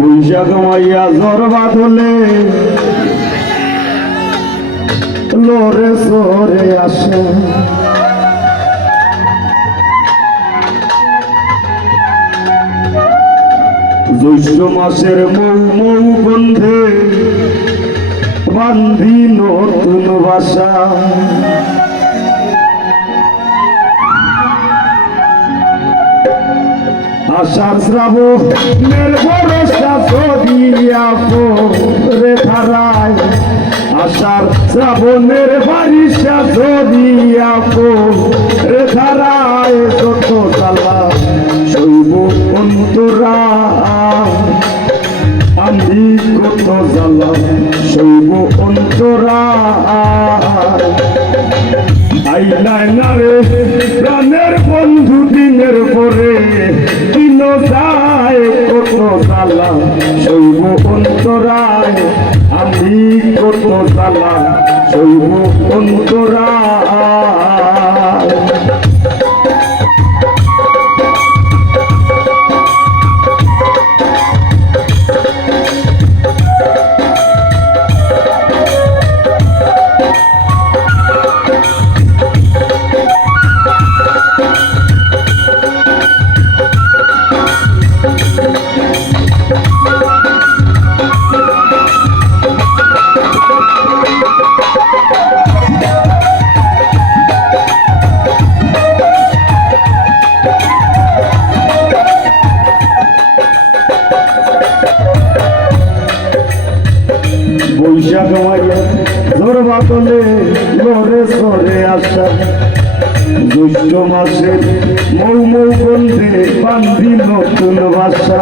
বৈশাখ মাইয়া জ্বর বাঁধলে লরে সরে আসে। জ্যৈষ্ঠ মাসের মৌ মৌ বন্ধে বান্ধি নতুন বাসা। আষাঢ় শ্রাবণের ভরসা সদিয়া রে ধারায় আষাঢ় শ্রাবণের বারিশা সদিয়া রে ধারায় যত জ্বালা শৈব অন্তরা। আমি কত জ্বালা শৈব অন্তরা। আইলাই না রে প্রাণের বন্ধু দিনের পরে যায় কত জ্বালা? শৈব অন্তরায় আমি কত জ্বালা? শৈব অন্তরায় জ্যৈষ্ঠ মাসে মৌ মৌ বন্ধে বান্ধি নতুন বাসা।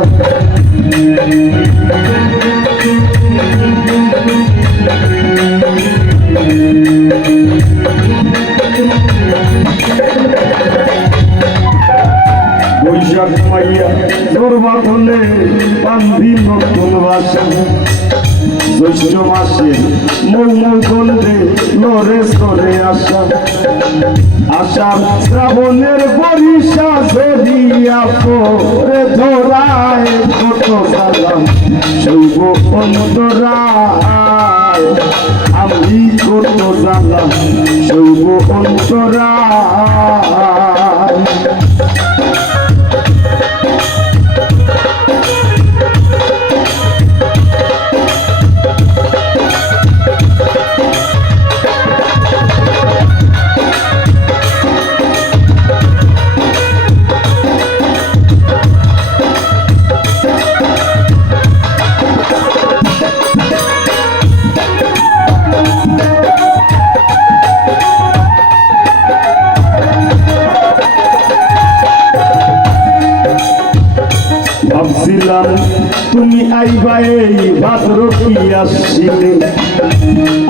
বৈশাখ মাইয়া ঝোর বাতলে বান্ধি নতুন বাসা। জ্যৈষ্ঠ মাসে মৌ মৌ গন্ধে লরে সরে আসা আষাঢ় শ্রাবণের বরিশা জড়িয়া পরে ধরায় কত সালাম। শৈব অন্তরায়, আমি কত জানলাম শৈব অন্তরায় তুমি আইবা এই ভাদ্র কি আসছিলে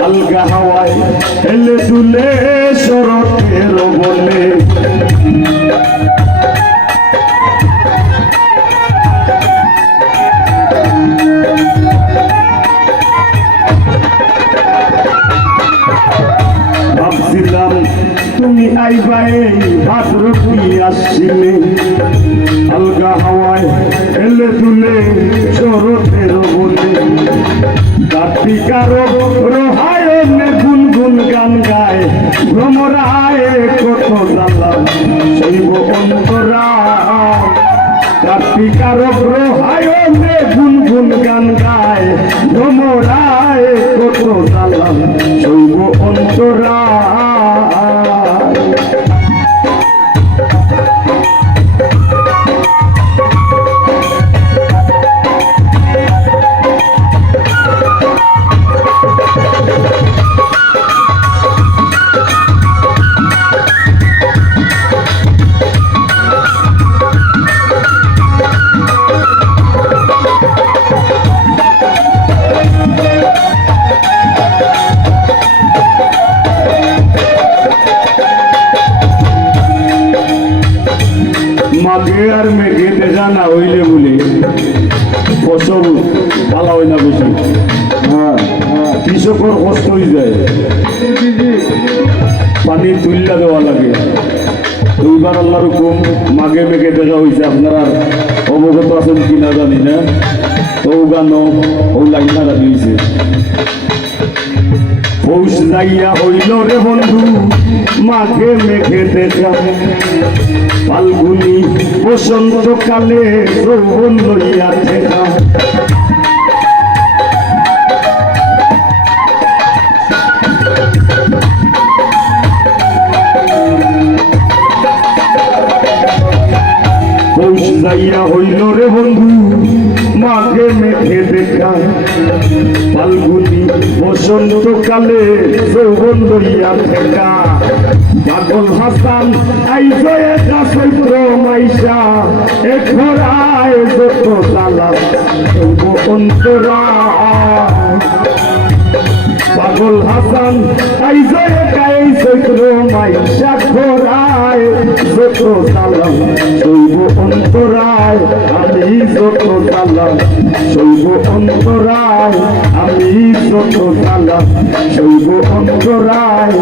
আলগা হাওয়ায় হেলে দুলে সরকের বলে তুমি আইবাই ভাত রুটি আসছিলে। হালকা হাওয়ায় এলে তুলে শরতের বলে। কার্তিকার মাঘে আর মেঘেতে জানা হইলে বলে ফসল পালা হয় না বেশি। হ্যাঁ কৃষকের কষ্ট হয়ে যায়। পানি তুল্লা দেওয়া লাগে। এইবার আল্লাহর হুকুম, মাগে মেঘে দেখা হয়েছে আপনারা অবগত আছেন কিনা জানি না। ও গান ও লাইনা হয়েছে পৌষ যাইয়া হইল রে বন্ধু, মাঘে মেঘে দেখা ফাল্গুনি বসন্ত কালে যৌবন লইয়া দেখা। পৌষ যাইয়া হইল রে বন্ধু, মাঘে মেঘে দেখা। ফাল্গুনি বসন্ত কালে যৌবন লইয়া ঠেকা বাদল হাসান আইসো একা চৈত্র মাইসা এখরায় খরায় যত যৌব অন্তরা। পাগল হাসান তাই জয় এই চৈত্র মাইসা সাক্ষরায় যত সালাম শৈব অন্তরায়, আমি যত সালাম শৈব অন্তরায়, আমি যত সালাম শৈব অন্তরায়